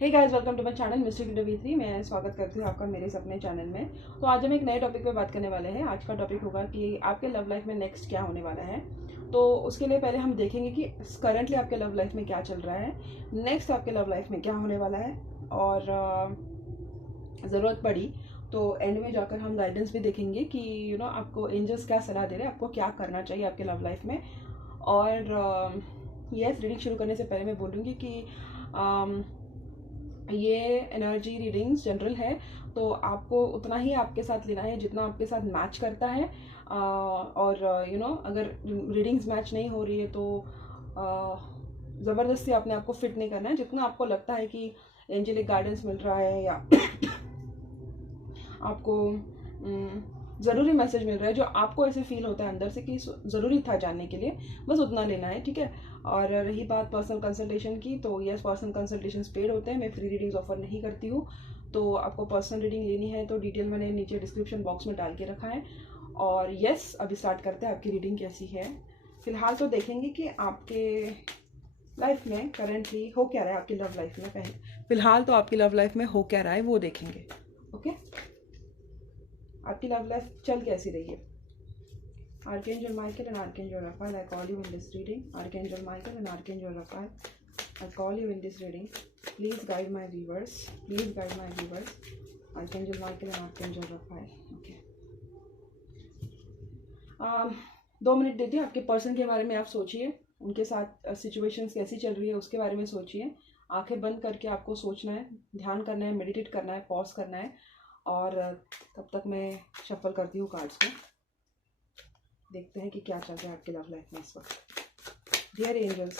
Hey guys, welcome to my channel mister Kinder V3। मैं स्वागत करती हूँ आपका मेरे अपने चैनल में। तो आज हम एक नए टॉपिक पे बात करने वाले हैं। आज का टॉपिक होगा कि आपके लव लाइफ में नेक्स्ट क्या होने वाला है। तो उसके लिए पहले हम देखेंगे कि करंटली आपके लव लाइफ में क्या चल रहा है, नेक्स्ट आपके लव लाइफ में क्या होने वाला है, और ज़रूरत पड़ी तो एंड में जाकर हम गाइडेंस भी देखेंगे कि आपको एंजल्स क्या सलाह दे रहे हैं, आपको क्या करना चाहिए आपके लव लाइफ में। और यस, रीडिंग शुरू करने से पहले मैं बोलूँगी कि ये एनर्जी रीडिंग्स जनरल है, तो आपको उतना ही आपके साथ लेना है जितना आपके साथ मैच करता है। और अगर रीडिंग्स मैच नहीं हो रही है तो ज़बरदस्ती आपने आपको फिट नहीं करना है। जितना आपको लगता है कि एंजेलिक गाइडेंस मिल रहा है या आपको ज़रूरी मैसेज मिल रहा है, जो आपको ऐसे फील होता है अंदर से कि ज़रूरी था जानने के लिए, बस उतना लेना है, ठीक है। और रही बात पर्सनल कंसल्टेशन की, तो यस, पर्सनल कंसल्टेशन पेड होते हैं। मैं फ्री रीडिंग्स ऑफर नहीं करती हूँ। तो आपको पर्सनल रीडिंग लेनी है तो डिटेल मैंने नीचे डिस्क्रिप्शन बॉक्स में डाल के रखा है। और यस, अभी स्टार्ट करते हैं आपकी रीडिंग कैसी है। फिलहाल तो देखेंगे कि आपके लाइफ में करंटली हो क्या रहा है, आपकी लव लाइफ में। पहले फिलहाल तो आपकी लव लाइफ में हो क्या रहा है वो देखेंगे। ओके, आपकी लव लाइफ चल कैसी रही है। Archangel Michael and Archangel Raphael, I call you in this reading. Archangel Michael and Archangel Raphael, I call you in this reading. Please guide my viewers. Please guide my viewers. Archangel Michael and Archangel Raphael. Okay. 2 minute देती हूँ। आपके person के बारे में आप सोचिए, उनके साथ सिचुएशंस कैसी चल रही है उसके बारे में सोचिए। आंखें बंद करके आपको सोचना है, ध्यान करना है, मेडिटेट करना है, पॉज करना है। और तब तक मैं शफल करती हूँ कार्ड्स को। देखते हैं कि क्या चल रहा है आपकी लव लाइफ में इस वक्त। डियर एंजल्स,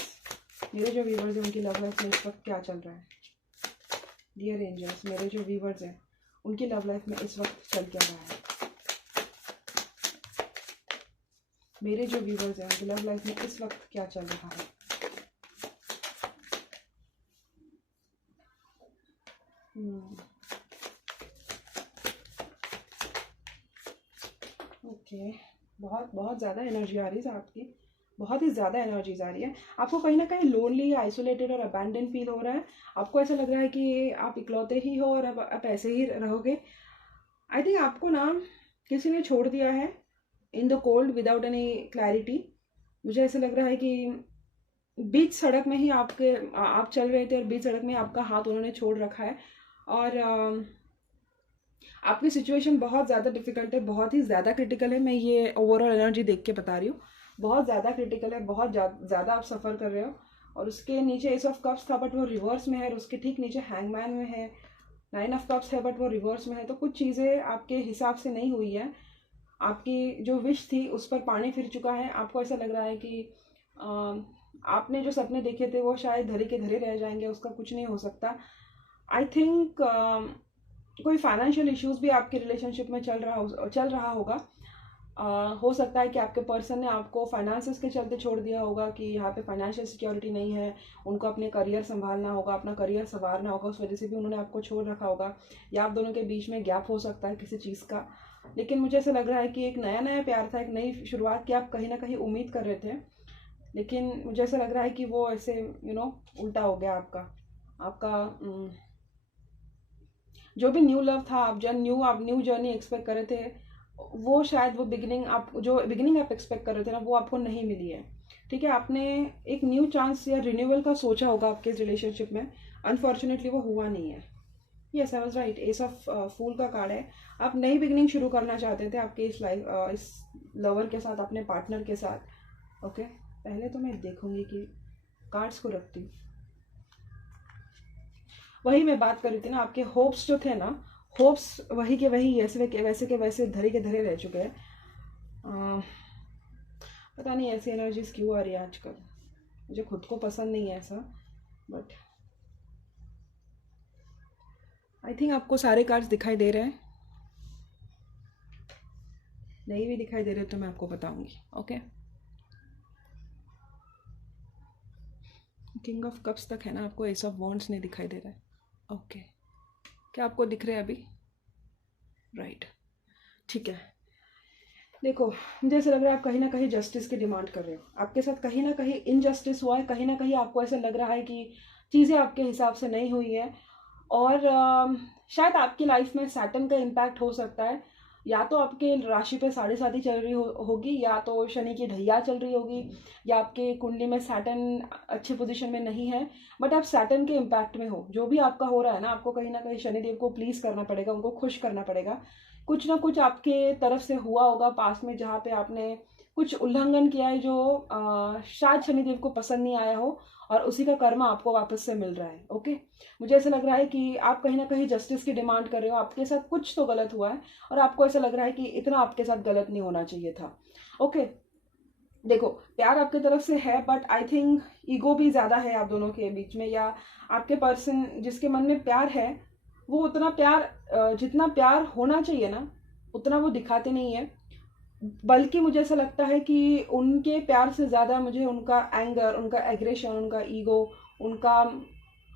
मेरे जो व्यूवर्स हैं उनकी लव लाइफ में इस वक्त क्या चल रहा है। डियर एंजल्स, मेरे जो व्यूवर्स हैं उनकी लव लाइफ में इस वक्त चल क्या रहा है। मेरे जो व्यूवर्स हैं उनकी लव लाइफ में इस वक्त क्या चल रहा है। ओके, बहुत बहुत ज़्यादा एनर्जी आ रही है आपकी, बहुत ही ज़्यादा एनर्जीज आ रही है। आपको कहीं ना कहीं लोनली, आइसोलेटेड और अबैंडन फील हो रहा है। आपको ऐसा लग रहा है कि आप इकलौते ही हो और अब आप ऐसे ही रहोगे। आई थिंक आपको ना किसी ने छोड़ दिया है in the cold without any clarity. मुझे ऐसा लग रहा है कि बीच सड़क में ही आप चल रहे थे और बीच सड़क में आपका हाथ उन्होंने छोड़ रखा है। और आपकी सिचुएशन बहुत ज़्यादा डिफिकल्ट है, बहुत ही ज़्यादा क्रिटिकल है। मैं ये ओवरऑल एनर्जी देख के बता रही हूँ, बहुत ज़्यादा क्रिटिकल है, बहुत ज़्यादा आप सफ़र कर रहे हो। और उसके नीचे एस ऑफ कप्स था बट वो रिवर्स में है, और उसके ठीक नीचे हैंगमैन में है। 9 ऑफ कप्स है बट वो रिवर्स में है। तो कुछ चीज़ें आपके हिसाब से नहीं हुई है। आपकी जो विश थी उस पर पानी फिर चुका है। आपको ऐसा लग रहा है कि आपने जो सपने देखे थे वो शायद धरे के धरे रह जाएंगे, उसका कुछ नहीं हो सकता। आई थिंक कोई फाइनेंशियल इश्यूज भी आपके रिलेशनशिप में चल रहा होगा। हो सकता है कि आपके पर्सन ने आपको फाइनेंसेस के चलते छोड़ दिया होगा कि यहाँ पे फाइनेंशियल सिक्योरिटी नहीं है, उनको अपने करियर संभालना होगा, अपना करियर संवारना होगा, उस वजह से भी उन्होंने आपको छोड़ रखा होगा। या आप दोनों के बीच में गैप हो सकता है किसी चीज़ का। लेकिन मुझे ऐसा लग रहा है कि एक नया नया प्यार था, एक नई शुरुआत की आप कहीं ना कहीं उम्मीद कर रहे थे। लेकिन मुझे ऐसा लग रहा है कि वो ऐसे उल्टा हो गया आपका जो भी न्यू लव था, आप न्यू जर्नी एक्सपेक्ट कर रहे थे, वो शायद वो बिगिनिंग आप एक्सपेक्ट कर रहे थे ना, वो आपको नहीं मिली है। ठीक है, आपने एक न्यू चांस या रिन्यूअल का सोचा होगा आपके रिलेशनशिप में, अनफॉर्चुनेटली वो हुआ नहीं है। Yes, I was right. Ace of fool का कार्ड है। आप नई बिगिनिंग शुरू करना चाहते थे आपके इस लवर के साथ, अपने पार्टनर के साथ। ओके, पहले तो मैं देखूंगी कि कार्ड्स को रखती हूँ। वही मैं बात कर रही थी ना, आपके होप्स जो थे ना, होप्स वही के वही वैसे के वैसे धरे के धरे रह चुके हैं। पता नहीं ऐसी एनर्जीज क्यों आ रही है आजकल, मुझे खुद को पसंद नहीं है ऐसा। बट आई थिंक आपको सारे कार्ड्स दिखाई दे रहे हैं। नहीं भी दिखाई दे रहे तो मैं आपको बताऊंगी। ओके, किंग ऑफ कप्स तक है ना, आपको एस ऑफ वॉन्ड्स नहीं दिखाई दे रहा है। ओके, क्या आपको दिख रहे हैं अभी? राइट, ठीक है। देखो, मुझे ऐसा लग रहा है आप कहीं ना कहीं जस्टिस की डिमांड कर रहे हो। आपके साथ कहीं ना कहीं इनजस्टिस हुआ है, कहीं ना कहीं आपको ऐसा लग रहा है कि चीज़ें आपके हिसाब से नहीं हुई है। और शायद आपकी लाइफ में सैटर्न का इम्पैक्ट हो सकता है, या तो आपके राशि पे 7.5 चल रही होगी, या तो शनि की ढैया चल रही होगी, या आपके कुंडली में सैटर्न अच्छे पोजीशन में नहीं है, बट आप सैटर्न के इम्पैक्ट में हो। जो भी आपका हो रहा है ना, आपको कहीं ना कहीं शनिदेव को प्लीज़ करना पड़ेगा, उनको खुश करना पड़ेगा। कुछ ना कुछ आपके तरफ से हुआ होगा पास में जहाँ पे आपने कुछ उल्लंघन किया है जो शायद शनिदेव को पसंद नहीं आया हो, और उसी का कर्म आपको वापस से मिल रहा है। ओके, मुझे ऐसा लग रहा है कि आप कहीं ना कहीं जस्टिस की डिमांड कर रहे हो, आपके साथ कुछ तो गलत हुआ है, और आपको ऐसा लग रहा है कि इतना आपके साथ गलत नहीं होना चाहिए था। ओके, देखो, प्यार आपकी तरफ से है, बट आई थिंक ईगो भी ज़्यादा है आप दोनों के बीच में, या आपके पर्सन जिसके मन में प्यार है वो उतना प्यार जितना प्यार होना चाहिए ना उतना वो दिखाते नहीं है। बल्कि मुझे ऐसा लगता है कि उनके प्यार से ज़्यादा मुझे उनका एंगर, उनका एग्रेशन, उनका ईगो, उनका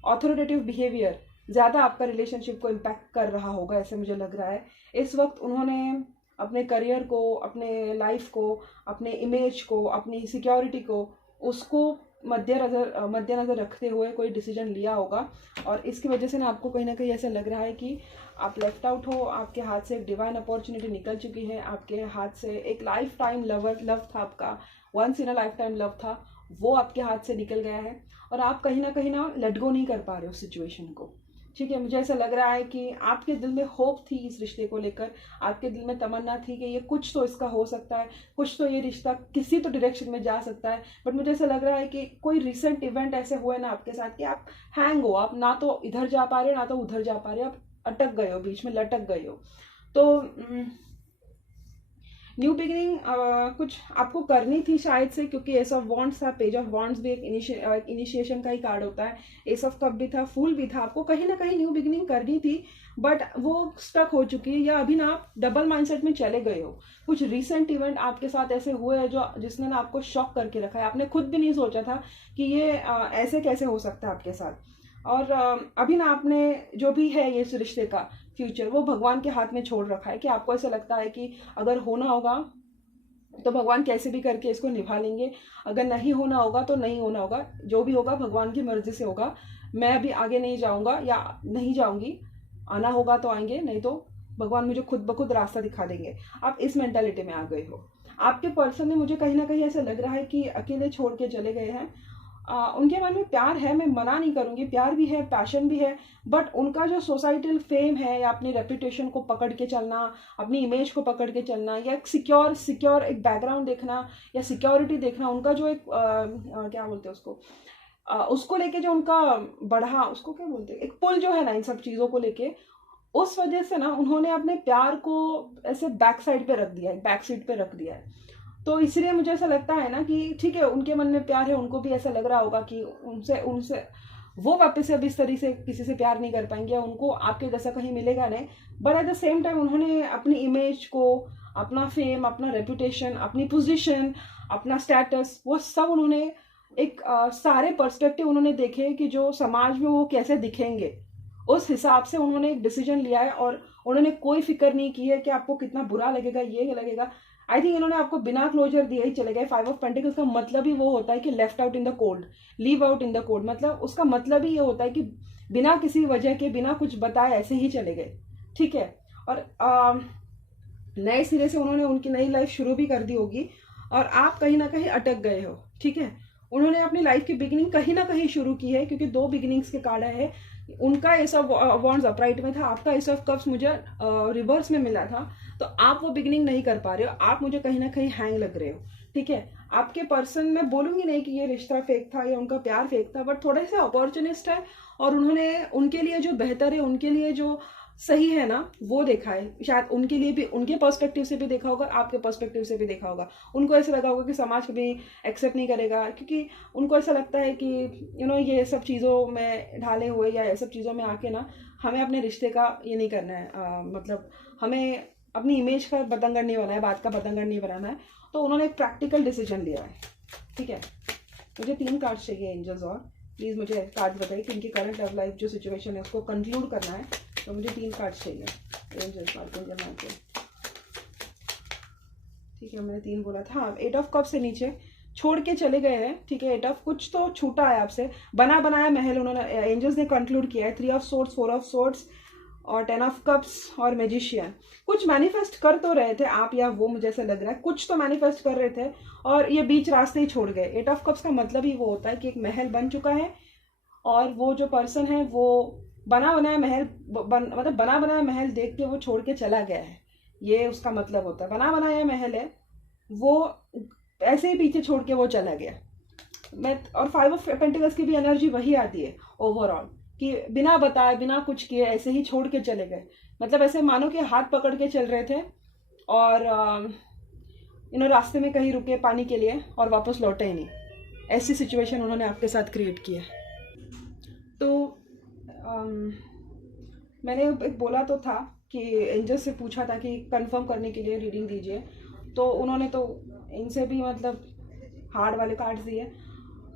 ऑथोरिटेटिव बिहेवियर ज़्यादा आपका रिलेशनशिप को इम्पैक्ट कर रहा होगा, ऐसे मुझे लग रहा है। इस वक्त उन्होंने अपने करियर को, अपने लाइफ को, अपने इमेज को, अपनी सिक्योरिटी को, उसको मद्देनज़र रखते हुए कोई डिसीजन लिया होगा, और इसकी वजह से ना आपको कहीं ना कहीं ऐसा लग रहा है कि आप लेफ्ट आउट हो। आपके हाथ से एक डिवाइन अपॉर्चुनिटी निकल चुकी है, आपके हाथ से एक लाइफ टाइम लव था, आपका once in a lifetime love था, वो आपके हाथ से निकल गया है, और आप कहीं ना लेट गो नहीं कर पा रहे हो सिचुएशन को। ठीक है, मुझे ऐसा लग रहा है कि आपके दिल में होप थी इस रिश्ते को लेकर, आपके दिल में तमन्ना थी कि ये कुछ तो इसका हो सकता है, कुछ तो ये रिश्ता किसी तो डायरेक्शन में जा सकता है। बट मुझे ऐसा लग रहा है कि कोई रिसेंट इवेंट ऐसे हुए ना आपके साथ कि आप हैंग हो, आप ना तो इधर जा पा रहे हो ना तो उधर जा पा रहे हो, आप अटक गए हो, बीच में लटक गए हो। तो न्यू बिगिनिंग कुछ आपको करनी थी शायद से, क्योंकि एस ऑफ वॉन्ड्स था, पेज ऑफ वॉन्ड्स भी एक इनिशिएशन का ही कार्ड होता है, एस ऑफ कप भी था, फूल भी था। आपको कहीं ना कहीं न्यू बिगिनिंग करनी थी, बट वो स्टक हो चुकी है, या अभी ना आप डबल माइंडसेट में चले गए हो। कुछ रिसेंट इवेंट आपके साथ ऐसे हुए हैं जो जिसने ना आपको शॉक करके रखा है, आपने खुद भी नहीं सोचा था कि ये ऐसे कैसे हो सकता है आपके साथ। और अभी ना आपने जो भी है ये इस रिश्ते का फ्यूचर वो भगवान के हाथ में छोड़ रखा है, कि आपको ऐसा लगता है कि अगर होना होगा तो भगवान कैसे भी करके इसको निभा लेंगे, अगर नहीं होना होगा तो नहीं होना होगा, जो भी होगा भगवान की मर्जी से होगा। मैं अभी आगे नहीं जाऊंगा या नहीं जाऊंगी, आना होगा तो आएंगे, नहीं तो भगवान मुझे खुद ब खुद रास्ता दिखा देंगे। आप इस मेंटालिटी में आ गए हो। आपके पर्सन ने, मुझे कहीं ना कहीं ऐसा लग रहा है कि अकेले छोड़ के चले गए हैं। उनके मन में प्यार है, मैं मना नहीं करूंगी, प्यार भी है, पैशन भी है, बट उनका जो सोसाइटल फेम है, या अपनी रेपुटेशन को पकड़ के चलना, अपनी इमेज को पकड़ के चलना, या एक सिक्योर एक बैकग्राउंड देखना, या सिक्योरिटी देखना, उनका जो एक क्या बोलते हैं उसको, उसको लेके जो उनका बढ़ा, उसको क्या बोलते हैं, एक पुल जो है ना इन सब चीज़ों को लेके, उस वजह से ना उन्होंने अपने प्यार को ऐसे बैक साइड पे रख दिया है, बैक सीट पे रख दिया है। तो इसलिए मुझे ऐसा लगता है ना कि ठीक है, उनके मन में प्यार है, उनको भी ऐसा लग रहा होगा कि उनसे उनसे वो वापस से अब इस तरीके से किसी से प्यार नहीं कर पाएंगे, उनको आपके जैसा कहीं मिलेगा नहीं। But at the same time उन्होंने अपनी इमेज को, अपना फेम, अपना रेपुटेशन, अपनी पोजीशन, अपना स्टेटस, वो सब उन्होंने एक सारे पर्सपेक्टिव उन्होंने देखे कि जो समाज में वो कैसे दिखेंगे, उस हिसाब से उन्होंने एक डिसीजन लिया है, और उन्होंने कोई फिक्र नहीं की है कि आपको कितना बुरा लगेगा, ये लगेगा। आई थिंक इन्होंने आपको बिना क्लोजर दिए ही चले गए। 5 ऑफ पेंटिकल्स का मतलब ही वो होता है कि left out in the cold, leave out in the cold, मतलब उसका मतलब ही ये होता है कि बिना किसी वजह के, बिना कुछ बताए ऐसे ही चले गए। ठीक है, और नए सिरे से उन्होंने उनकी नई लाइफ शुरू भी कर दी होगी, और आप कहीं ना कहीं अटक गए हो। ठीक है, उन्होंने अपनी लाइफ की बिगिनिंग कहीं ना कहीं शुरू की है, क्योंकि 2 बिगिनिंग्स के कार्ड है। उनका एस ऑफ वॉन्ड्स अपराइट में था, आपका एस ऑफ कप्स मुझे रिवर्स में मिला था। तो आप वो बिगिनिंग नहीं कर पा रहे हो, आप मुझे कहीं ना कहीं हैंग लग रहे हो। ठीक है, आपके पर्सन, मैं बोलूंगी नहीं कि ये रिश्ता फेक था या उनका प्यार फेक था, बट थोड़े से अपॉर्चुनिस्ट है, और उन्होंने उनके लिए जो बेहतर है, उनके लिए जो सही है ना वो देखा है। शायद उनके लिए भी, उनके पर्सपेक्टिव से भी देखा होगा, आपके पर्सपेक्टिव से भी देखा होगा। उनको ऐसा लगा होगा कि समाज कभी एक्सेप्ट नहीं करेगा, क्योंकि उनको ऐसा लगता है कि ये सब चीज़ों में ढाले हुए या ये सब चीज़ों में आके ना हमें अपने रिश्ते का ये नहीं करना है, मतलब हमें अपनी इमेज का बतंगड़ नहीं बनाना है, बात का बतंगड़ नहीं बनाना है। तो उन्होंने एक प्रैक्टिकल डिसीजन लिया है। ठीक है, मुझे 3 कार्ड चाहिए एंजल्स, और प्लीज़ मुझे कार्ड बताइए कि इनकी करंट लव लाइफ जो सिचुएशन है उसको कंक्लूड करना है, तो मुझे 3 कार्ड चाहिए एंजल्स, आर्कएंजल माइकल। ठीक है, मैंने 3 बोला था। 8 ऑफ कप से नीचे छोड़ के चले गए हैं, ठीक है। एट ऑफ कुछ तो छूटा है आपसे, बना बनाया महल उन्होंने, एंजल्स ने कंक्लूड किया है। 3 ऑफ सोर्ड्स, 4 ऑफ सोर्ड्स और 10 ऑफ कप्स और मैजिशियन। कुछ मैनिफेस्ट कर तो रहे थे आप या वो, मुझे ऐसा लग रहा है कुछ तो मैनिफेस्ट कर रहे थे और ये बीच रास्ते ही छोड़ गए। 8 ऑफ कप्स का मतलब ही वो होता है कि एक महल बन चुका है और वो जो पर्सन है वो बना बनाया महल मतलब बना बनाया महल देख के वो छोड़ के चला गया है, ये उसका मतलब होता है। बना बनाया महल है, वो ऐसे ही पीछे छोड़ के वो चला गया। मैं और 5 ऑफ पेंटिकल्स की भी एनर्जी वही आती है ओवरऑल, कि बिना बताए बिना कुछ किए ऐसे ही छोड़ के चले गए। मतलब ऐसे मानो कि हाथ पकड़ के चल रहे थे और रास्ते में कहीं रुके पानी के लिए और वापस लौटे ही नहीं, ऐसी सिचुएशन उन्होंने आपके साथ क्रिएट की है। तो मैंने एक बोला तो था कि एंजल से पूछा था कि कंफर्म करने के लिए रीडिंग दीजिए, तो उन्होंने तो इनसे भी मतलब हार्ड वाले कार्ड्स दिए।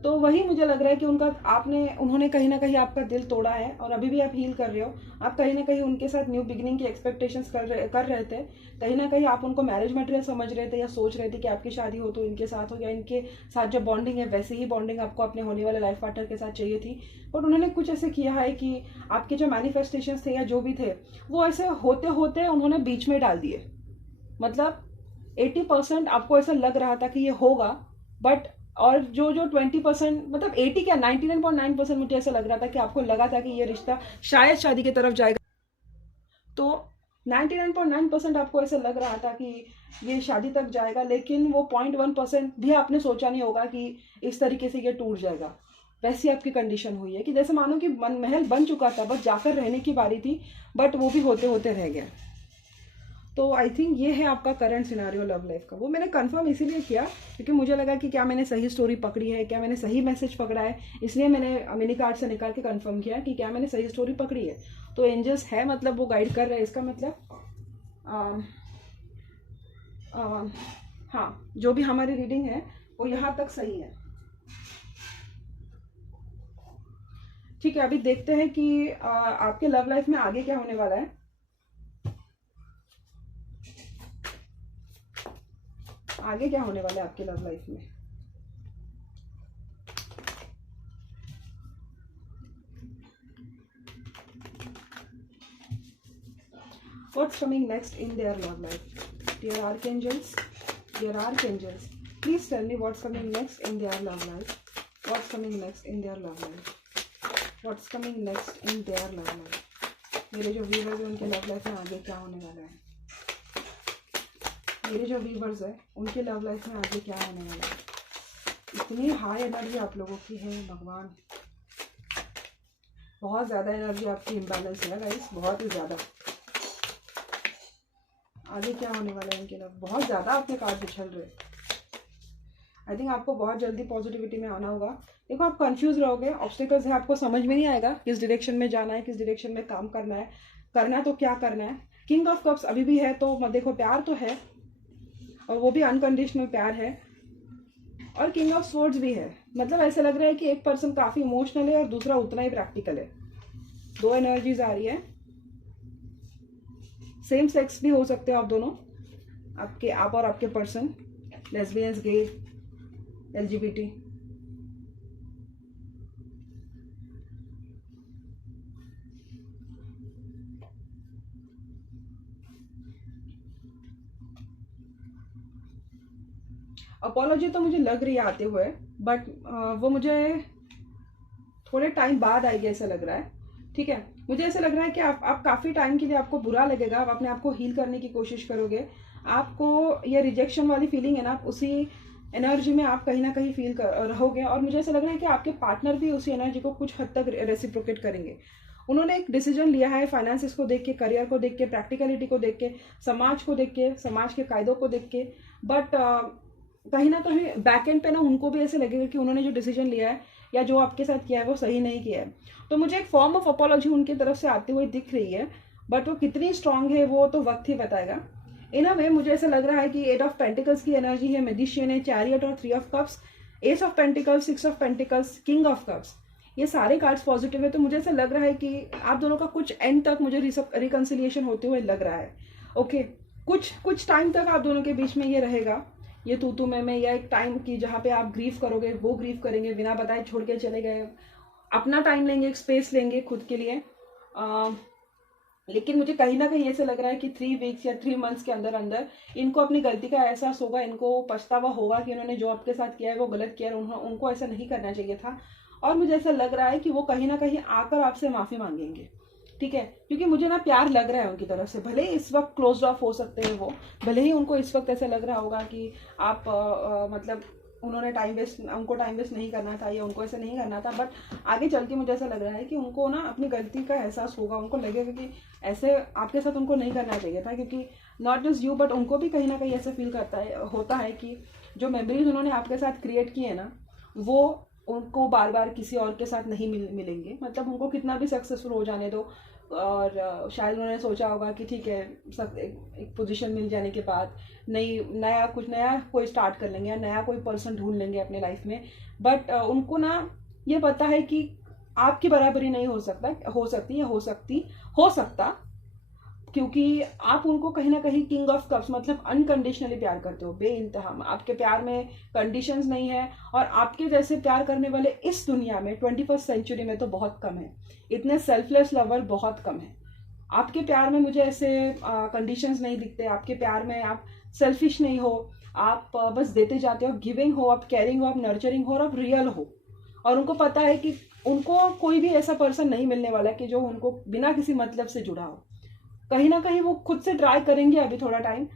तो वही मुझे लग रहा है कि उन्होंने कहीं ना कहीं आपका दिल तोड़ा है और अभी भी आप हील कर रहे हो। आप कहीं ना कहीं उनके साथ न्यू बिगिनिंग की एक्सपेक्टेशंस कर रहे थे। कहीं ना कहीं आप उनको मैरिज मटेरियल समझ रहे थे या सोच रहे थे कि आपकी शादी हो तो इनके साथ हो, या इनके साथ जो बॉन्डिंग है वैसे ही बॉन्डिंग आपको अपने होने वाले लाइफ पार्टनर के साथ चाहिए थी। बट उन्होंने कुछ ऐसे किया है कि आपके जो मैनिफेस्टेशन थे या जो भी थे वो ऐसे होते होते उन्होंने बीच में डाल दिए। मतलब 80% आपको ऐसा लग रहा था कि ये होगा, बट और जो 20% मतलब 80 क्या 99.9% मुझे ऐसा लग रहा था कि आपको लगा था कि ये रिश्ता शायद शादी की तरफ जाएगा। तो 99.9% आपको ऐसा लग रहा था कि ये शादी तक जाएगा, लेकिन वो 0.1% भी आपने सोचा नहीं होगा कि इस तरीके से ये टूट जाएगा। वैसी आपकी कंडीशन हुई है कि जैसे मानो कि महल बन चुका था, बस जाकर रहने की बारी थी, बट वो भी होते होते रह गया। तो आई थिंक ये है आपका करंट सिनारियो लव लाइफ का। वो मैंने कंफर्म इसीलिए किया क्योंकि मुझे लगा कि क्या मैंने सही स्टोरी पकड़ी है, क्या मैंने सही मैसेज पकड़ा है, इसलिए मैंने मिनी कार्ड से निकाल के कंफर्म किया कि क्या मैंने सही स्टोरी पकड़ी है। तो एंजल्स है, मतलब वो गाइड कर रहे हैं, इसका मतलब हाँ, जो भी हमारी रीडिंग है वो यहाँ तक सही है। ठीक है, अभी देखते हैं कि आपके लव लाइफ में आगे क्या होने वाला है। आगे क्या होने वाला है आपके लव लाइफ में। What's coming next in their love life? Dear archangels, please tell me what's coming next in their love life. What's coming next in their love life? What's coming next in their love life? मेरे जो viewers हैं उनके love life में आगे क्या होने वाला है। मेरे जो व्यूवर्स हैं उनके लव लाइफ में आगे क्या होने वाला है। इतनी हाई एनर्जी आप लोगों की है भगवान, बहुत ज़्यादा एनर्जी आपकी इम्बैलेंस है गाइस, बहुत ही ज़्यादा। आगे क्या होने वाला है इनके लव, बहुत ज़्यादा आपके कार्ड उछल रहे। आई थिंक आपको बहुत जल्दी पॉजिटिविटी में आना होगा। देखो आप कंफ्यूज रहोगे, ऑब्स्टिकल्स है, आपको समझ में नहीं आएगा किस डायरेक्शन में जाना है, किस डायरेक्शन में काम करना है, करना तो क्या करना है। किंग ऑफ कप्स अभी भी है, तो देखो प्यार तो है और वो भी अनकंडीशनल प्यार है, और किंग ऑफ स्वॉर्ड्स भी है। मतलब ऐसा लग रहा है कि एक पर्सन काफ़ी इमोशनल है और दूसरा उतना ही प्रैक्टिकल है। दो एनर्जीज आ रही है। सेम सेक्स भी हो सकते हो आप दोनों, आप और आपके पर्सन, लेस्बियंस, गे, LGBT। अपॉलॉजी तो मुझे लग रही है आते हुए, बट वो मुझे थोड़े टाइम बाद आएगी ऐसा लग रहा है। ठीक है, मुझे ऐसा लग रहा है कि आप काफ़ी टाइम के लिए आपको बुरा लगेगा, आप अपने आप को हील करने की कोशिश करोगे। आपको ये रिजेक्शन वाली फीलिंग है ना, उसी एनर्जी में आप कहीं ना कहीं फील रहोगे। और मुझे ऐसा लग रहा है कि आपके पार्टनर भी उसी एनर्जी को कुछ हद तक रेसिप्रोकेट करेंगे। उन्होंने एक डिसीजन लिया है फाइनेंसिस को देख के, करियर को देख के, प्रैक्टिकलिटी को देख के, समाज को देख के, समाज के कायदों को देख के, बट कहीं ना कहीं बैक एंड पे ना उनको भी ऐसे लगेगा कि उन्होंने जो डिसीजन लिया है या जो आपके साथ किया है वो सही नहीं किया है। तो मुझे एक फॉर्म ऑफ अपॉलॉजी उनकी तरफ से आती हुई दिख रही है, बट वो कितनी स्ट्रांग है वो तो वक्त ही बताएगा। इन अ वे मुझे ऐसा लग रहा है कि 8 ऑफ पेंटिकल्स की एनर्जी है, मैजिशियन है, चैरियट और 3 of cups, S of pentacles, 6 of pentacles, king of cups, ये सारे कार्ड्स पॉजिटिव है। तो मुझे ऐसा लग रहा है कि आप दोनों का कुछ एंड तक मुझे रिकंसिलिएशन होते हुए लग रहा है। ओके, कुछ टाइम तक आप दोनों के बीच में ये रहेगा ये तू मैं या एक टाइम की जहाँ पे आप ग्रीव करोगे, वो ग्रीव करेंगे, बिना बताए छोड़ के चले गए, अपना टाइम लेंगे, एक स्पेस लेंगे खुद के लिए। लेकिन मुझे कहीं ना कहीं ऐसे लग रहा है कि 3 वीक्स या 3 मंथ्स के अंदर अंदर इनको अपनी गलती का एहसास होगा, इनको पछतावा होगा कि उन्होंने जो आपके साथ किया है वो गलत किया है, उनको ऐसा नहीं करना चाहिए था। और मुझे ऐसा लग रहा है कि वो कहीं ना कहीं आकर आपसे माफ़ी मांगेंगे, ठीक है, क्योंकि मुझे ना प्यार लग रहा है उनकी तरफ से। भले ही इस वक्त क्लोज ऑफ हो सकते हैं वो, भले ही उनको इस वक्त ऐसा लग रहा होगा कि आप मतलब उन्होंने उनको टाइम वेस्ट नहीं करना था या उनको ऐसा नहीं करना था, बट आगे चल के मुझे ऐसा लग रहा है कि उनको ना अपनी गलती का एहसास होगा, उनको लगेगा कि ऐसे आपके साथ उनको नहीं करना चाहिए था, क्योंकि नॉट जस्ट यू बट उनको भी कहीं ना कहीं ऐसा फील होता है कि जो मेमोरीज उन्होंने आपके साथ क्रिएट किए ना, वो उनको बार बार किसी और के साथ नहीं मिलेंगे। मतलब उनको कितना भी सक्सेसफुल हो जाने दो, और शायद उन्होंने सोचा होगा कि ठीक है, एक पोजीशन मिल जाने के बाद कुछ नया कोई स्टार्ट कर लेंगे या नया कोई पर्सन ढूंढ लेंगे अपने लाइफ में, बट उनको ना ये पता है कि आपकी बराबरी नहीं हो सकता, क्योंकि आप उनको कहीं ना कहीं किंग ऑफ कप्स मतलब अनकंडीशनली प्यार करते हो, बेइंतहा। आपके प्यार में कंडीशंस नहीं है, और आपके जैसे प्यार करने वाले इस दुनिया में 21st सेंचुरी में तो बहुत कम है। इतने सेल्फलेस लवर बहुत कम है। आपके प्यार में मुझे ऐसे कंडीशंस नहीं दिखते। आपके प्यार में आप सेल्फिश नहीं हो, आप बस देते जाते हो, गिविंग हो, आप केयरिंग हो, आप नर्चरिंग हो, और आप रियल हो। और उनको पता है कि उनको कोई भी ऐसा पर्सन नहीं मिलने वाला कि जो उनको बिना किसी मतलब से जुड़ा हो। कहीं ना कहीं वो खुद से ट्राई करेंगे अभी थोड़ा टाइम,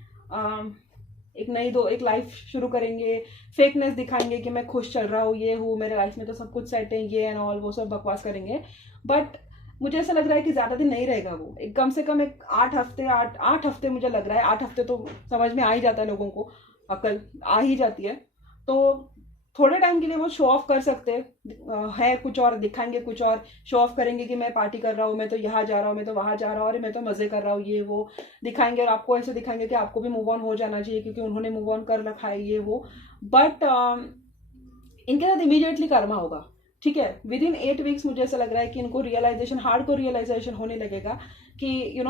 एक लाइफ शुरू करेंगे, फेकनेस दिखाएंगे कि मैं खुश चल रहा हूँ, ये हूँ, मेरे लाइफ में तो सब कुछ सेट है, ये एंड ऑल, वो सब बकवास करेंगे। बट मुझे ऐसा लग रहा है कि ज़्यादा दिन नहीं रहेगा वो, एक कम से कम एक 8 हफ्ते मुझे लग रहा है। 8 हफ्ते तो समझ में आ ही जाता है, लोगों को अकल आ ही जाती है। तो थोड़े टाइम के लिए वो शो ऑफ कर सकते हैं कुछ और, दिखाएंगे कुछ और, शो ऑफ करेंगे कि मैं पार्टी कर रहा हूँ, मैं तो यहाँ जा रहा हूँ, मैं तो वहाँ जा रहा हूँ, और मैं तो मज़े कर रहा हूँ, ये वो दिखाएंगे। और आपको ऐसे दिखाएंगे कि आपको भी मूव ऑन हो जाना चाहिए क्योंकि उन्होंने मूव ऑन कर रखा है, ये वो। बट इनके साथ इमीडिएटली कर्मा होगा, ठीक है। विद इन 8 वीक्स मुझे ऐसा लग रहा है कि इनको हार्ड को रियलाइजेशन होने लगेगा कि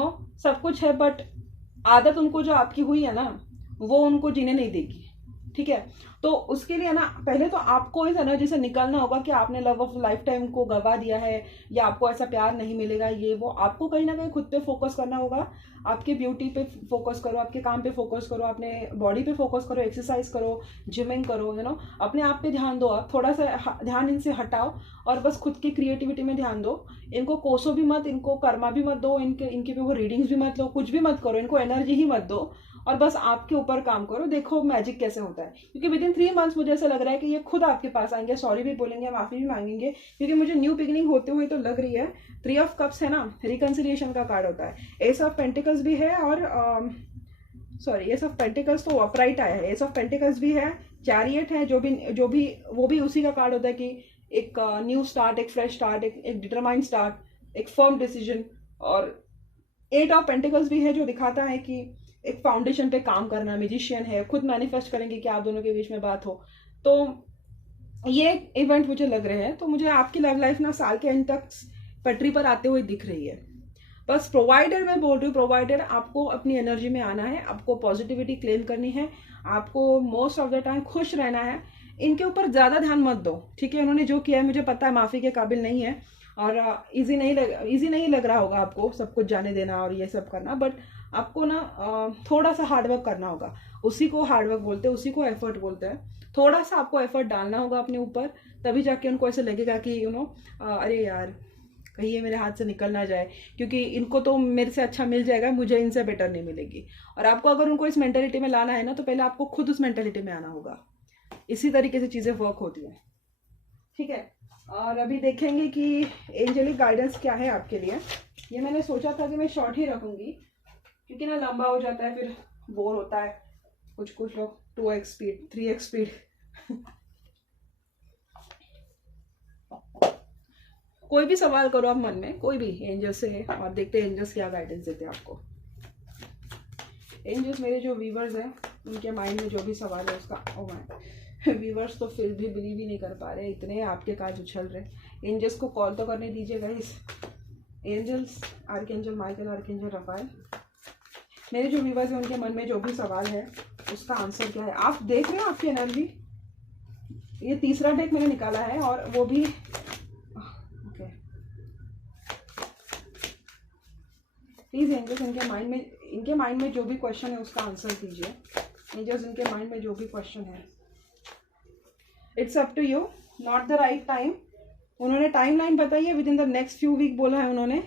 सब कुछ है, बट आदत उनको जो आपकी हुई है ना, वो उनको जीने नहीं देगी, ठीक है। तो उसके लिए ना पहले तो आपको इस एनर्जी से निकलना होगा कि आपने लव ऑफ लाइफ टाइम को गवा दिया है, या आपको ऐसा प्यार नहीं मिलेगा, ये वो। आपको कहीं ना कहीं खुद पे फोकस करना होगा। आपके ब्यूटी पे फोकस करो, आपके काम पे फोकस करो, अपने बॉडी पे फोकस करो, एक्सरसाइज करो, जिमिंग करो, अपने आप पे ध्यान दो। आप थोड़ा सा ध्यान इनसे हटाओ और बस खुद की क्रिएटिविटी में ध्यान दो। इनको कोसो भी मत, इनको कर्मा भी मत दो, इनके पे वो रीडिंग्स भी मत लो, कुछ भी मत करो, इनको एनर्जी ही मत दो, और बस आपके ऊपर काम करो, देखो मैजिक कैसे होता है। क्योंकि विद इन 3 मंथ्स मुझे ऐसा लग रहा है कि ये खुद आपके पास आएंगे, सॉरी भी बोलेंगे, माफी भी मांगेंगे, क्योंकि मुझे न्यू बिगिनिंग होते हुए तो लग रही है। 3 ऑफ कप्स है ना, रिकंसिलिएशन का कार्ड होता है। एस ऑफ पेंटिकल्स भी है, और एस ऑफ पेंटिकल्स तो अपराइट आया है, एस ऑफ पेंटिकल्स भी है, चैरियट है, जो भी वो भी उसी का कार्ड होता है कि एक न्यू स्टार्ट, एक फ्रेश स्टार्ट, एक डिटरमाइंड स्टार्ट, एक फर्म डिसीजन। और 8 ऑफ पेंटिकल्स भी है, जो दिखाता है कि एक फाउंडेशन पे काम करना, म्यूजिशियन है, खुद मैनिफेस्ट करेंगे कि आप दोनों के बीच में बात हो। तो ये इवेंट मुझे लग रहे हैं। तो मुझे आपकी लव लाइफ ना साल के एंड तक पटरी पर आते हुए दिख रही है। बस प्रोवाइडेड मैं बोल रही हूँ, प्रोवाइडेड आपको अपनी एनर्जी में आना है, आपको पॉजिटिविटी क्लेम करनी है, आपको मोस्ट ऑफ द टाइम खुश रहना है। इनके ऊपर ज़्यादा ध्यान मत दो, ठीक है। उन्होंने जो किया है मुझे पता है माफ़ी के काबिल नहीं है, और इजी नहीं लग रहा होगा आपको सब कुछ जाने देना और ये सब करना, बट आपको ना थोड़ा सा हार्डवर्क करना होगा। उसी को हार्डवर्क बोलते हैं, उसी को एफर्ट बोलते हैं। थोड़ा सा आपको एफर्ट डालना होगा अपने ऊपर, तभी जाके उनको ऐसे लगेगा कि अरे यार कहीं ये मेरे हाथ से निकल ना जाए, क्योंकि इनको तो मेरे से अच्छा मिल जाएगा, मुझे इनसे बेटर नहीं मिलेगी। और आपको अगर उनको इस मेंटेलिटी में लाना है ना, तो पहले आपको खुद उस मेंटेलिटी में आना होगा। इसी तरीके से चीज़ें वर्क होती हैं, ठीक है। और अभी देखेंगे कि एंजेलिक गाइडेंस क्या है आपके लिए। ये मैंने सोचा था कि मैं शॉर्ट ही रखूंगी, क्योंकि ना लंबा हो जाता है, फिर बोर होता है कुछ लोग 2x स्पीड 3x स्पीड कोई भी सवाल करो आप मन में, कोई भी एंजल्स से, और देखते हैं एंजल्स क्या गाइडेंस देते हैं आपको। एंजल्स मेरे जो व्यूवर्स हैं उनके माइंड में जो भी सवाल है उसका, ओ माय व्यूवर्स तो फिर भी बिलीव ही नहीं कर पा रहे, इतने आपके काज उछल रहे। एंजल्स को कॉल तो करने दीजिए guys. Angels, archangel Michael, archangel Raphael, मेरे जो व्यूवर्स हैं उनके मन में जो भी सवाल है उसका आंसर क्या है। आप देख रहे हो आपकी एनर्जी, ये तीसरा डेक मैंने निकाला है और वो भी ओके। प्लीज एंजल्स इनके माइंड में जो भी क्वेश्चन है उसका आंसर कीजिए। एंजल्स इनके माइंड में जो भी क्वेश्चन है, it's up to you, not the right time. उन्होंने टाइम लाइन बताई है, within the next few week बोला है, उन्होंने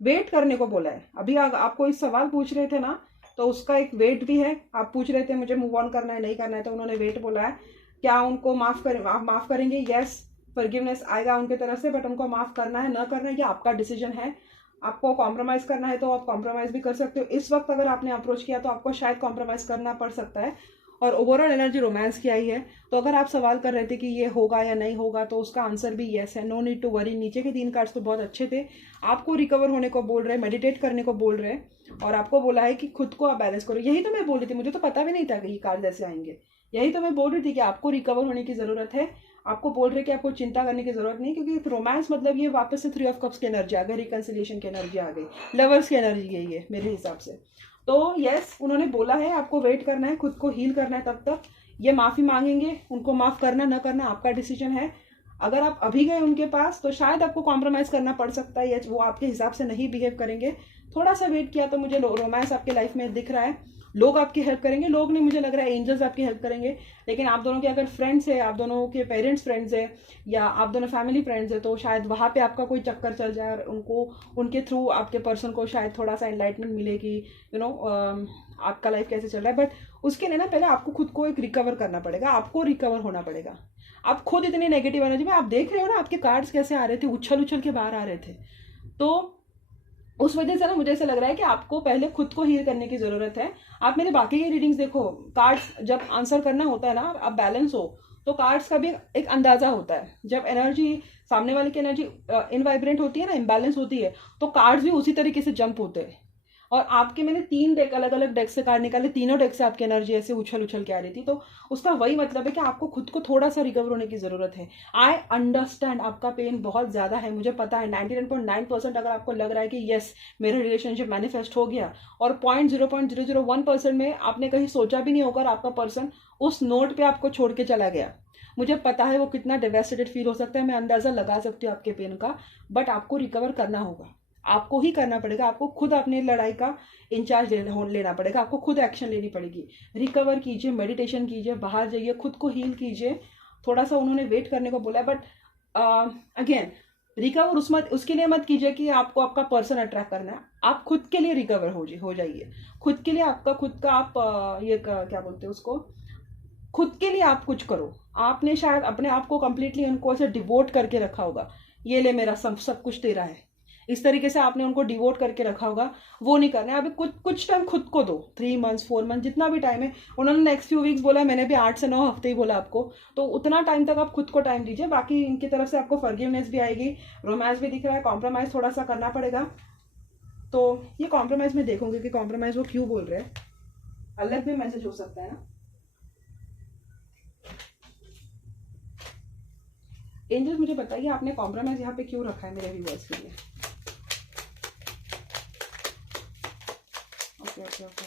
वेट करने को बोला है। अभी आपको इस सवाल पूछ रहे थे ना, तो उसका एक वेट भी है। आप पूछ रहे थे मुझे मूव ऑन करना है नहीं करना है, तो उन्होंने वेट बोला है। क्या उनको आप माफ करेंगे? यस, फॉरगिवनेस आएगा उनकी तरफ से, बट उनको माफ करना है ना करना है ये आपका डिसीजन है। आपको कॉम्प्रोमाइज करना है तो आप कॉम्प्रोमाइज भी कर सकते हो। इस वक्त अगर आपने अप्रोच किया तो आपको शायद कॉम्प्रोमाइज करना पड़ सकता है। और ओवरऑल एनर्जी रोमांस की आई है। तो अगर आप सवाल कर रहे थे कि ये होगा या नहीं होगा, तो उसका आंसर भी येस है। No need to worry. नीचे के 3 कार्ड्स तो बहुत अच्छे थे, आपको रिकवर होने को बोल रहे हैं, मेडिटेट करने को बोल रहे हैं, और आपको बोला है कि खुद को आप बैलेंस करो। यही तो मैं बोल रही थी, मुझे तो पता भी नहीं था कि ये कार्ड ऐसे आएंगे। यही तो मैं बोल रही थी कि आपको रिकवर होने की जरूरत है। आपको बोल रहे कि आपको चिंता करने की जरूरत नहीं, क्योंकि रोमांस मतलब ये वापस से 3 ऑफ कप्स की एनर्जी आ गई, रिकंसिलिएशन की एनर्जी आ गई, लवर्स की एनर्जी यही है मेरे हिसाब से। तो यस, उन्होंने बोला है आपको वेट करना है, खुद को हील करना है। तब तक ये माफी मांगेंगे, उनको माफ करना ना करना आपका डिसीजन है। अगर आप अभी गए उनके पास तो शायद आपको कॉम्प्रोमाइज करना पड़ सकता है, या वो आपके हिसाब से नहीं बिहेव करेंगे। थोड़ा सा वेट किया तो मुझे रोमांस आपके लाइफ में दिख रहा है। लोग आपकी हेल्प करेंगे, लोग नहीं, मुझे लग रहा है एंजल्स आपकी हेल्प करेंगे। लेकिन आप दोनों के अगर फ्रेंड्स है, आप दोनों के पेरेंट्स फ्रेंड्स है, या आप दोनों फैमिली फ्रेंड्स है, तो शायद वहाँ पे आपका कोई चक्कर चल जाए और उनके थ्रू आपके पर्सन को शायद थोड़ा सा एनलाइटमेंट मिले कि आपका लाइफ कैसे चल रहा है। बट उसके लिए ना पहले आपको खुद को एक रिकवर करना पड़ेगा, आपको रिकवर होना पड़ेगा। आप खुद इतनी नेगेटिव एनर्जी में, आप देख रहे हो ना आपके कार्ड्स कैसे आ रहे थे, उछल उछल के बाहर आ रहे थे। तो उस वजह से ना मुझे ऐसा लग रहा है कि आपको पहले खुद को हील करने की जरूरत है। आप मेरे बाकी की रीडिंग्स देखो, कार्ड्स जब आंसर करना होता है ना, आप बैलेंस हो, तो कार्ड्स का भी एक अंदाजा होता है। जब एनर्जी सामने वाले की एनर्जी इनवाइब्रेंट होती है ना, इम्बैलेंस होती है, तो कार्ड्स भी उसी तरीके से जंप होते हैं। और आपके मैंने 3 डेक अलग अलग डेक से कार्ड निकाले, तीनों डेक से आपकी एनर्जी ऐसे उछल उछल के आ रही थी। तो उसका वही मतलब है कि आपको खुद को थोड़ा सा रिकवर होने की जरूरत है। आई अंडरस्टैंड आपका पेन बहुत ज्यादा है, मुझे पता है। 99.9% अगर आपको लग रहा है कि यस मेरा रिलेशनशिप मैनिफेस्ट हो गया, और 0.0001% में आपने कहीं सोचा भी नहीं होगा और आपका पर्सन उस नोट पे आपको छोड़ के चला गया, मुझे पता है वो कितना डिवेस्टेड फील हो सकता है। मैं अंदाजा लगा सकती हूँ आपके पेन का। बट आपको रिकवर करना होगा, आपको ही करना पड़ेगा। आपको खुद अपनी लड़ाई का इंचार्ज लेना पड़ेगा, आपको खुद एक्शन लेनी पड़ेगी। रिकवर कीजिए, मेडिटेशन कीजिए, बाहर जाइए, खुद को हील कीजिए। थोड़ा सा उन्होंने वेट करने को बोला है, बट अगेन रिकवर उसके लिए मत कीजिए कि आपको आपका पर्सन अट्रैक्ट करना है। आप खुद के लिए रिकवर हो जाइए। खुद के लिए आपका खुद का आप क्या बोलते हैं उसको, खुद के लिए आप कुछ करो। आपने शायद अपने आप को कंप्लीटली उनको ऐसे डिवोट करके रखा होगा, ये ले मेरा सब कुछ तेरा है, इस तरीके से आपने उनको डिवोट करके रखा होगा। वो नहीं करना है। अभी कुछ टाइम खुद को दो, 3 मंथ्स 4 मंथ जितना भी टाइम है। उन्होंने नेक्स्ट फ्यू वीक्स बोला, मैंने भी 8 से 9 हफ्ते ही बोला आपको। तो उतना टाइम तक आप खुद को टाइम दीजिए। बाकी इनकी तरफ से आपको फॉरगिवनेस भी आएगी, रोमांस भी दिख रहा है, कॉम्प्रोमाइज थोड़ा सा करना पड़ेगा। तो ये कॉम्प्रोमाइज में देखूंगी कि कॉम्प्रोमाइज वो क्यों बोल रहे हैं, अलग भी मैसेज हो सकता है ना। एंजल्स मुझे बताइए आपने कॉम्प्रोमाइज यहाँ पे क्यों रखा है मेरे व्यूअर्स के लिए। Okay.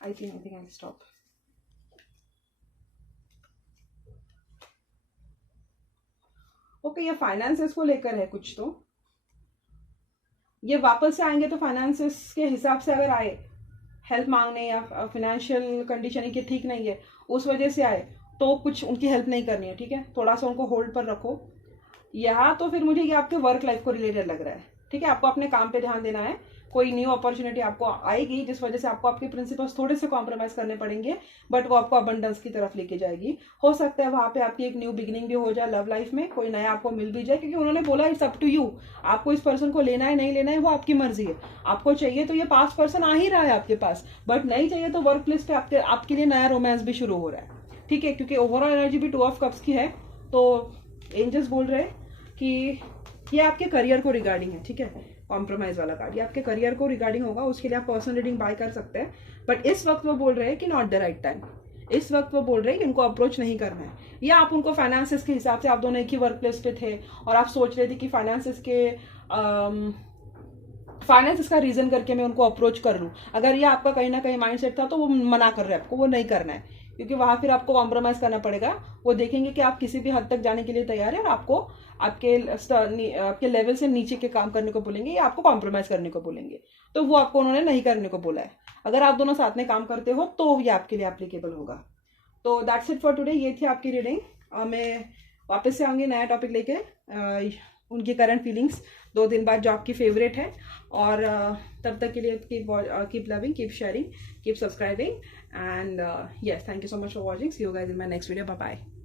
I think I'll stop. Okay, ये फाइनेंसेस को लेकर है कुछ। तो ये वापस से आएंगे तो फाइनेंसेस के हिसाब से अगर आए, हेल्प मांगने या फाइनेंशियल कंडीशन की ठीक नहीं है उस वजह से आए, तो कुछ उनकी हेल्प नहीं करनी है, ठीक है। थोड़ा सा उनको होल्ड पर रखो। यहाँ तो फिर मुझे ये आपके वर्क लाइफ को रिलेटेड लग रहा है, ठीक है। आपको अपने काम पे ध्यान देना है। कोई न्यू अपॉर्चुनिटी आपको आएगी जिस वजह से आपको आपके प्रिंसिपल्स थोड़े से कॉम्प्रोमाइज करने पड़ेंगे, बट वो आपको अबंडेंस की तरफ लेके जाएगी। हो सकता है वहां पे आपकी एक न्यू बिगिनिंग भी हो जाए, लव लाइफ में कोई नया आपको मिल भी जाए, क्योंकि उन्होंने बोला इट्स अप टू यू। आपको इस पर्सन को लेना है नहीं लेना है वो आपकी मर्जी है। आपको चाहिए तो ये पास्ट पर्सन आ ही रहा है आपके पास, बट नहीं चाहिए तो वर्क प्लेस पे आपके लिए नया रोमांस भी शुरू हो रहा है, ठीक है। क्योंकि ओवरऑल एनर्जी भी 2 ऑफ कप्स की है। तो एंजल्स बोल रहे हैं कि ये आपके करियर को रिगार्डिंग है, ठीक है। कॉम्प्रोमाइज वाला कार्ड ये आपके करियर को रिगार्डिंग होगा, उसके लिए आप पर्सनल रीडिंग बाय कर सकते हैं। बट इस वक्त वो बोल रहे हैं कि नॉट द राइट टाइम। इस वक्त वो बोल रहे हैं कि उनको अप्रोच नहीं करना है, या आप उनको फाइनेंसेस के हिसाब से, आप दोनों एक ही वर्क प्लेस पे थे और आप सोच रहे थे कि फाइनेंस इसका रीजन करके मैं उनको अप्रोच कर लूँ, अगर ये आपका कहीं ना कहीं माइंडसेट था तो वो मना कर रहे हैं आपको, वो नहीं करना है, क्योंकि वहाँ फिर आपको कॉम्प्रोमाइज़ करना पड़ेगा। वो देखेंगे कि आप किसी भी हद तक जाने के लिए तैयार है और आपको आपके लेवल से नीचे के काम करने को बोलेंगे या आपको कॉम्प्रोमाइज़ करने को बोलेंगे, तो वो आपको उन्होंने नहीं करने को बोला है। अगर आप दोनों साथ में काम करते हो तो ये आपके लिए एप्लीकेबल होगा। तो दैट्स इट फॉर टुडे, ये थी आपकी रीडिंग। मैं वापस से आऊँगी नया टॉपिक लेके, उनकी करंट फीलिंग्स 2 दिन बाद जो आपकी फेवरेट है। और तब तक के लिए keep loving, keep sharing, keep subscribing and yes, thank you so much for watching. See you guys in my next video. Bye bye.